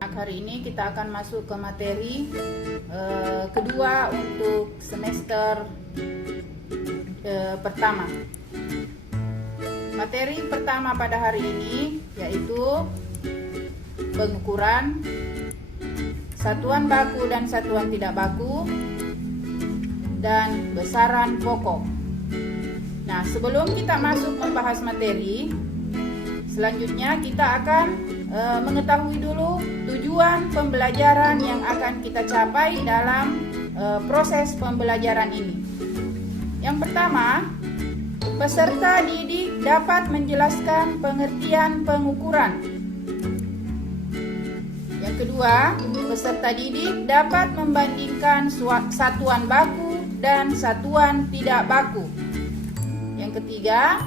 Hari ini kita akan masuk ke materi kedua untuk semester pertama. Materi pertama pada hari ini yaitu pengukuran satuan baku dan satuan tidak baku dan besaran pokok. Nah, sebelum kita masuk membahas materi, selanjutnya kita akan mengetahui dulu tujuan pembelajaran yang akan kita capai dalam proses pembelajaran ini. Yang pertama, peserta didik dapat menjelaskan pengertian pengukuran. Yang kedua, peserta didik dapat membandingkan satuan baku dan satuan tidak baku. Yang ketiga,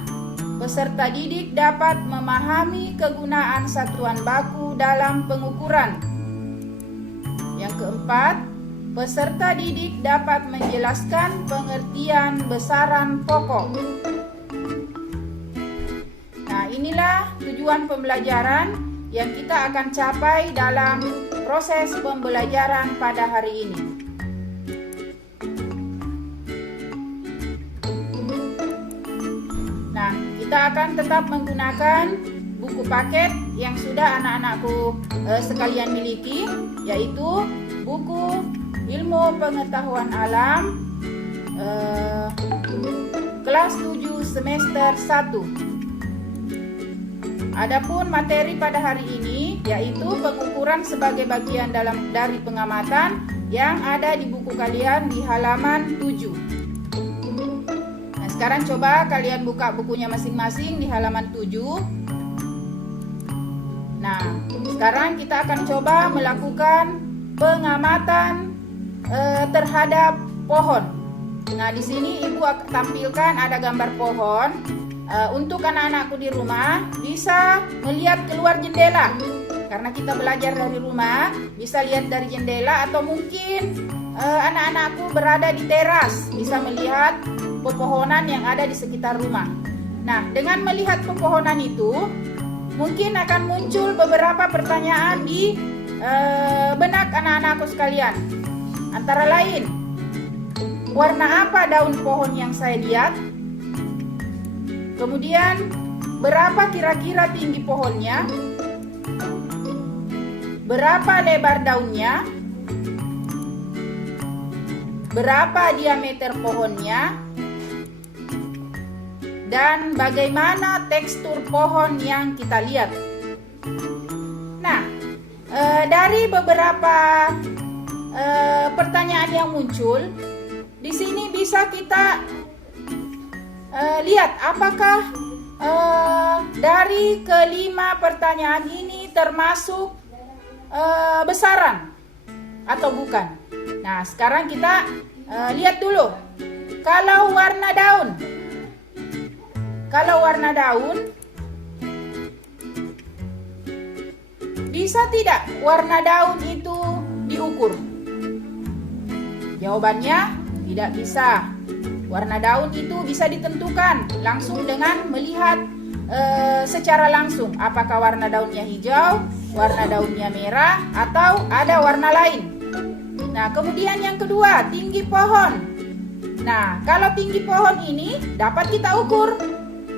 peserta didik dapat memahami kegunaan satuan baku dalam pengukuran. Yang keempat, peserta didik dapat menjelaskan pengertian besaran pokok. Nah, inilah tujuan pembelajaran yang kita akan capai dalam proses pembelajaran pada hari ini. Nah, kita akan tetap menggunakan buku paket yang sudah anak-anakku sekalian miliki, yaitu buku Ilmu Pengetahuan Alam kelas 7 semester 1. Adapun materi pada hari ini yaitu pengukuran sebagai bagian dari pengamatan yang ada di buku kalian di halaman 7. Sekarang coba kalian buka bukunya masing-masing di halaman 7. Nah, sekarang kita akan coba melakukan pengamatan terhadap pohon. Nah, di sini Ibu akan tampilkan ada gambar pohon. Untuk anak-anakku di rumah bisa melihat keluar jendela. Karena kita belajar dari rumah, bisa lihat dari jendela atau mungkin anak-anakku berada di teras, bisa melihat pepohonan yang ada di sekitar rumah. Nah, dengan melihat pepohonan itu, mungkin akan muncul beberapa pertanyaan di benak anak-anakku sekalian. Antara lain, warna apa daun pohon yang saya lihat? Kemudian, berapa kira-kira tinggi pohonnya? Berapa lebar daunnya? Berapa diameter pohonnya? Dan bagaimana tekstur pohon yang kita lihat? Nah, dari beberapa pertanyaan yang muncul, di sini bisa kita lihat apakah dari kelima pertanyaan ini termasuk besaran atau bukan. Nah, sekarang kita lihat dulu. Kalau warna daun, bisa tidak warna daun itu diukur? Jawabannya tidak bisa. Warna daun itu bisa ditentukan langsung dengan melihat secara langsung. Apakah warna daunnya hijau, warna daunnya merah, atau ada warna lain. Nah, kemudian yang kedua, tinggi pohon. Nah, kalau tinggi pohon ini dapat kita ukur.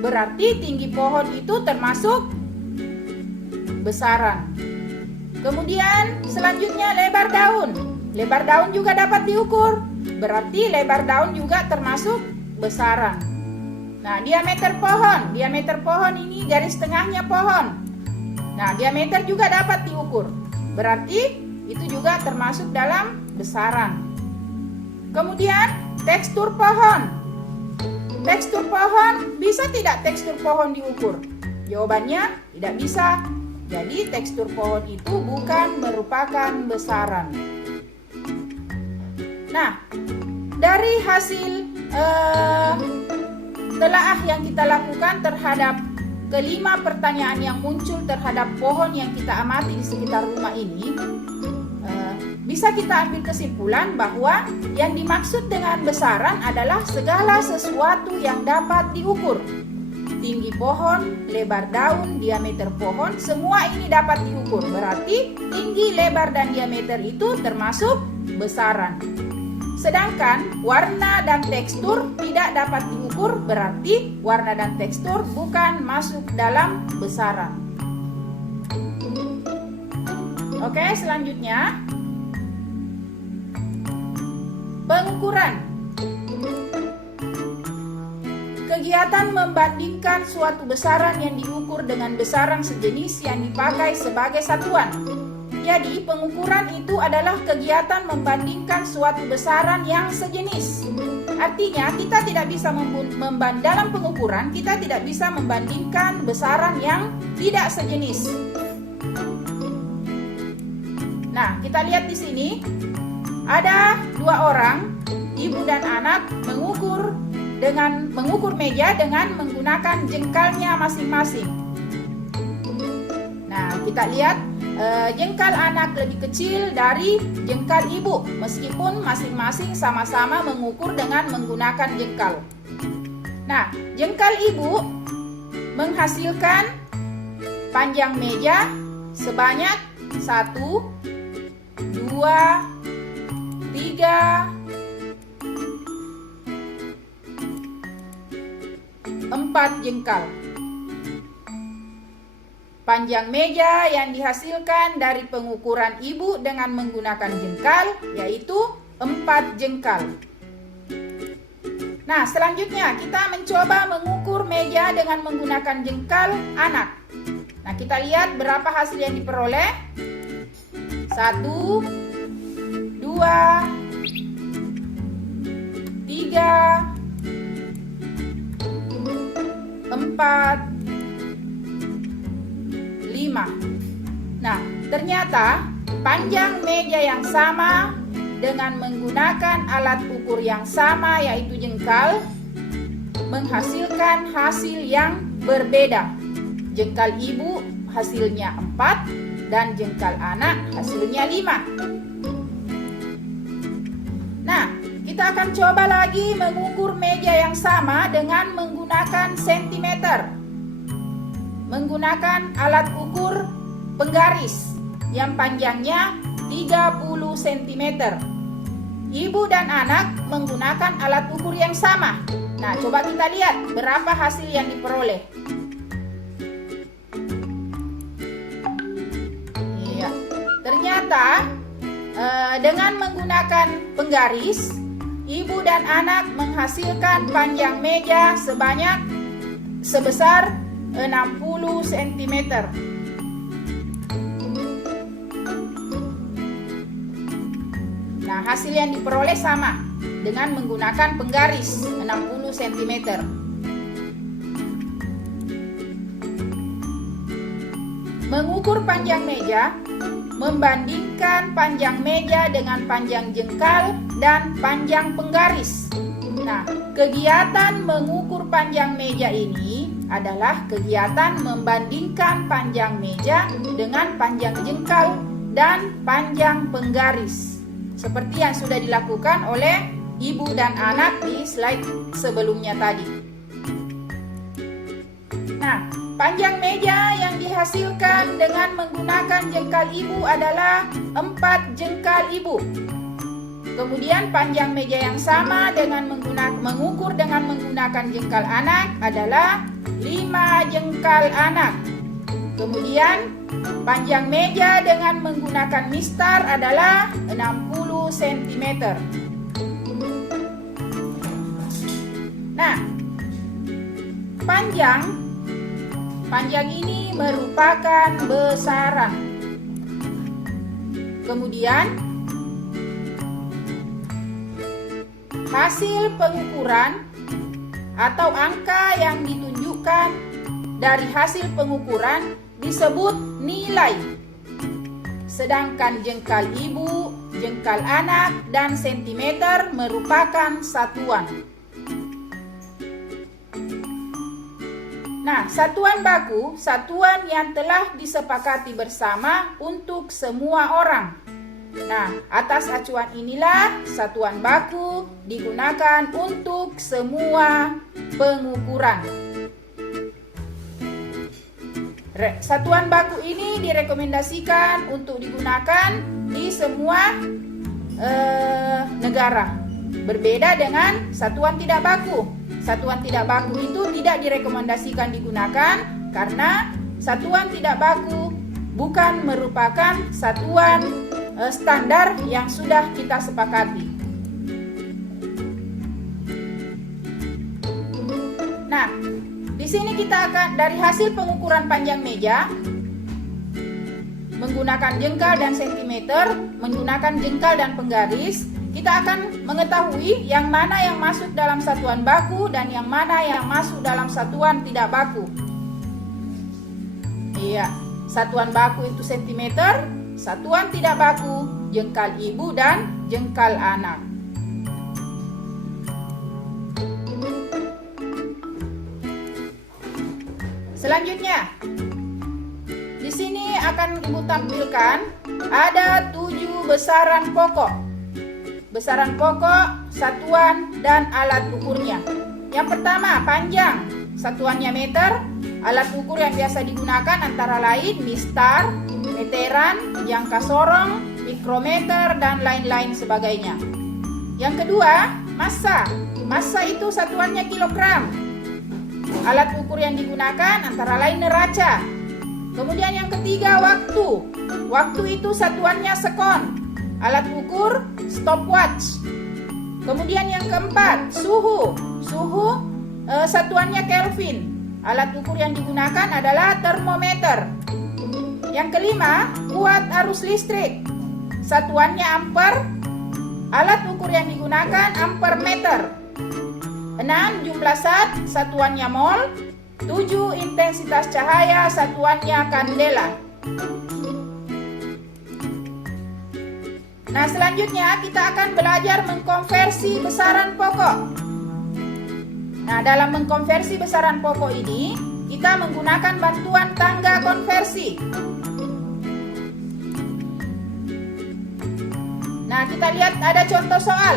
Berarti tinggi pohon itu termasuk besaran. Kemudian selanjutnya lebar daun. Lebar daun juga dapat diukur. Berarti lebar daun juga termasuk besaran. Nah, diameter pohon ini garis tengahnya pohon. Nah, diameter juga dapat diukur. Berarti itu juga termasuk dalam besaran. Kemudian tekstur pohon. Tekstur pohon, bisa tidak tekstur pohon diukur? Jawabannya tidak bisa. Jadi tekstur pohon itu bukan merupakan besaran. Nah, dari hasil telaah yang kita lakukan terhadap kelima pertanyaan yang muncul terhadap pohon yang kita amati di sekitar rumah ini, bisa kita ambil kesimpulan bahwa yang dimaksud dengan besaran adalah segala sesuatu yang dapat diukur. tinggi pohon, lebar daun, diameter pohon, semua ini dapat diukur. Berarti tinggi, lebar, dan diameter itu termasuk besaran. Sedangkan warna dan tekstur tidak dapat diukur, berarti warna dan tekstur bukan masuk dalam besaran. Oke, selanjutnya pengukuran. Kegiatan membandingkan suatu besaran yang diukur dengan besaran sejenis yang dipakai sebagai satuan. Jadi, pengukuran itu adalah kegiatan membandingkan suatu besaran yang sejenis. Artinya, kita tidak bisa dalam pengukuran, kita tidak bisa membandingkan besaran yang tidak sejenis. Nah, kita lihat di sini ada dua orang, ibu dan anak, mengukur meja dengan menggunakan jengkalnya masing-masing. Nah, kita lihat jengkal anak lebih kecil dari jengkal ibu, meskipun masing-masing sama-sama mengukur dengan menggunakan jengkal. Nah, jengkal ibu menghasilkan panjang meja sebanyak 1, 2, 3, 4 jengkal. Panjang meja yang dihasilkan dari pengukuran ibu dengan menggunakan jengkal yaitu 4 jengkal. Nah, selanjutnya kita mencoba mengukur meja dengan menggunakan jengkal anak. Nah, kita lihat berapa hasil yang diperoleh. 1, 2, 3, 4, 5. Nah, ternyata panjang meja yang sama dengan menggunakan alat ukur yang sama yaitu jengkal menghasilkan hasil yang berbeda. Jengkal ibu hasilnya 4 dan jengkal anak hasilnya 5. Nah, kita akan coba lagi mengukur meja yang sama dengan menggunakan sentimeter. Menggunakan alat ukur penggaris yang panjangnya 30 cm. Ibu dan anak menggunakan alat ukur yang sama. Nah, coba kita lihat berapa hasil yang diperoleh. Iya, ternyata dengan menggunakan penggaris, ibu dan anak menghasilkan panjang meja sebesar 60 cm. Nah, hasil yang diperoleh sama dengan menggunakan penggaris 60 cm. Mengukur panjang meja, membandingkan panjang meja dengan panjang jengkal dan panjang penggaris. Nah, kegiatan mengukur panjang meja ini adalah kegiatan membandingkan panjang meja dengan panjang jengkal dan panjang penggaris, seperti yang sudah dilakukan oleh ibu dan anak di slide sebelumnya tadi. Nah, panjang meja yang dihasilkan dengan menggunakan jengkal ibu adalah 4 jengkal ibu. Kemudian panjang meja yang sama dengan mengukur dengan menggunakan jengkal anak adalah 5 jengkal anak. Kemudian panjang meja dengan menggunakan mistar adalah 60 cm. Nah, panjang ini merupakan besaran. Kemudian hasil pengukuran atau angka yang ditunjukkan dari hasil pengukuran disebut nilai. Sedangkan jengkal ibu, jengkal anak, dan sentimeter merupakan satuan. Nah, satuan baku, satuan yang telah disepakati bersama untuk semua orang. Nah, atas acuan inilah satuan baku digunakan untuk semua pengukuran. Satuan baku ini direkomendasikan untuk digunakan di semua negara. Berbeda dengan satuan tidak baku. Satuan tidak baku itu tidak direkomendasikan digunakan karena satuan tidak baku bukan merupakan satuan standar yang sudah kita sepakati. Nah, di sini kita akan dari hasil pengukuran panjang meja menggunakan jengkal dan sentimeter, menggunakan jengkal dan penggaris, kita akan mengetahui yang mana yang masuk dalam satuan baku dan yang mana yang masuk dalam satuan tidak baku. Iya, satuan baku itu sentimeter, satuan tidak baku jengkal ibu dan jengkal anak. Selanjutnya, di sini akan Ibu tampilkan ada 7 besaran pokok. Besaran pokok, satuan, dan alat ukurnya. Yang pertama, panjang. Satuannya meter. Alat ukur yang biasa digunakan antara lain mistar, meteran, jangka sorong, mikrometer, dan lain-lain sebagainya. Yang kedua, massa. Massa itu satuannya kilogram. Alat ukur yang digunakan antara lain neraca. Kemudian yang ketiga, waktu. Waktu itu satuannya sekon. Alat ukur stopwatch. Kemudian yang keempat, suhu. Suhu satuannya Kelvin. Alat ukur yang digunakan adalah termometer. Yang kelima, kuat arus listrik. Satuannya ampere. Alat ukur yang digunakan ampere meter. 6. Jumlah zat, satuannya mol. 7. Intensitas cahaya, satuannya kandela. Nah, selanjutnya kita akan belajar mengkonversi besaran pokok. Nah, dalam mengkonversi besaran pokok ini, kita menggunakan bantuan tangga konversi. Nah, kita lihat ada contoh soal.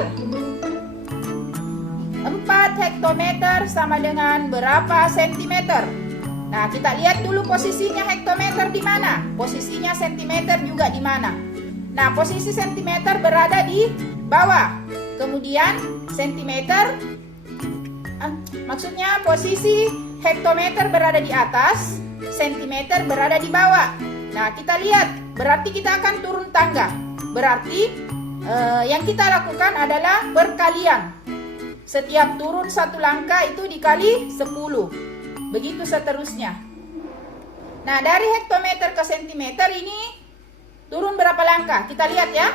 4 hektometer sama dengan berapa sentimeter? Nah, kita lihat dulu posisinya hektometer di mana, posisinya sentimeter juga di mana. Nah, posisi sentimeter berada di bawah. Kemudian sentimeter, maksudnya posisi hektometer berada di atas, sentimeter berada di bawah. Nah, kita lihat, berarti kita akan turun tangga. Berarti yang kita lakukan adalah perkalian. Setiap turun 1 langkah itu dikali 10. Begitu seterusnya. Nah, dari hektometer ke sentimeter ini turun berapa langkah? Kita lihat ya.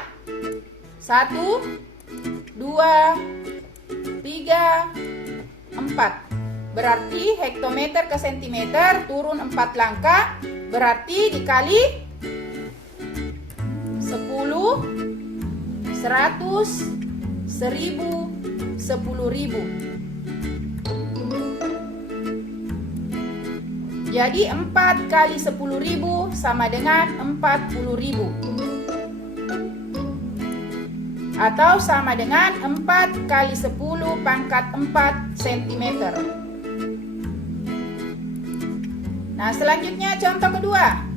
1, 2, 3, 4. Berarti hektometer ke sentimeter turun 4 langkah. Berarti dikali 10, 100, 1000, 10.000. Jadi 4 kali 10.000 sama dengan 40.000. Atau sama dengan 4 kali 10 pangkat 4 cm. Nah, selanjutnya contoh kedua.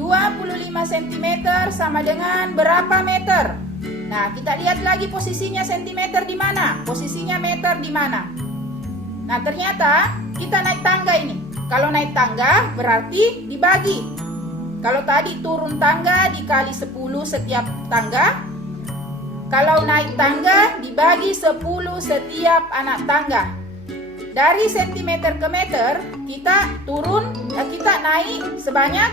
25 cm sama dengan berapa meter? Nah, kita lihat lagi posisinya sentimeter di mana, posisinya meter di mana. Nah, ternyata kita naik tangga ini. Kalau naik tangga berarti dibagi. Kalau tadi turun tangga dikali 10 setiap tangga. Kalau naik tangga dibagi 10 setiap anak tangga. Dari sentimeter ke meter kita naik sebanyak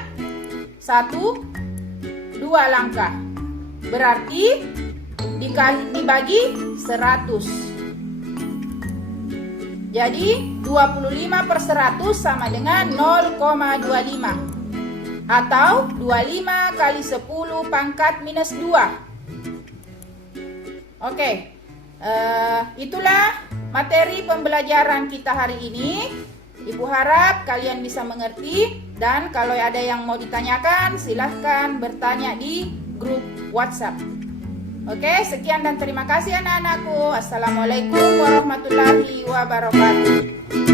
1, 2 langkah. Berarti dibagi 100. Jadi 25 per 100 sama dengan 0,25. Atau 25 kali 10 pangkat minus 2. Oke, itulah materi pembelajaran kita hari ini. Ibu harap kalian bisa mengerti. Dan kalau ada yang mau ditanyakan, silahkan bertanya di grup WhatsApp. Oke, sekian dan terima kasih anak-anakku. Assalamualaikum warahmatullahi wabarakatuh.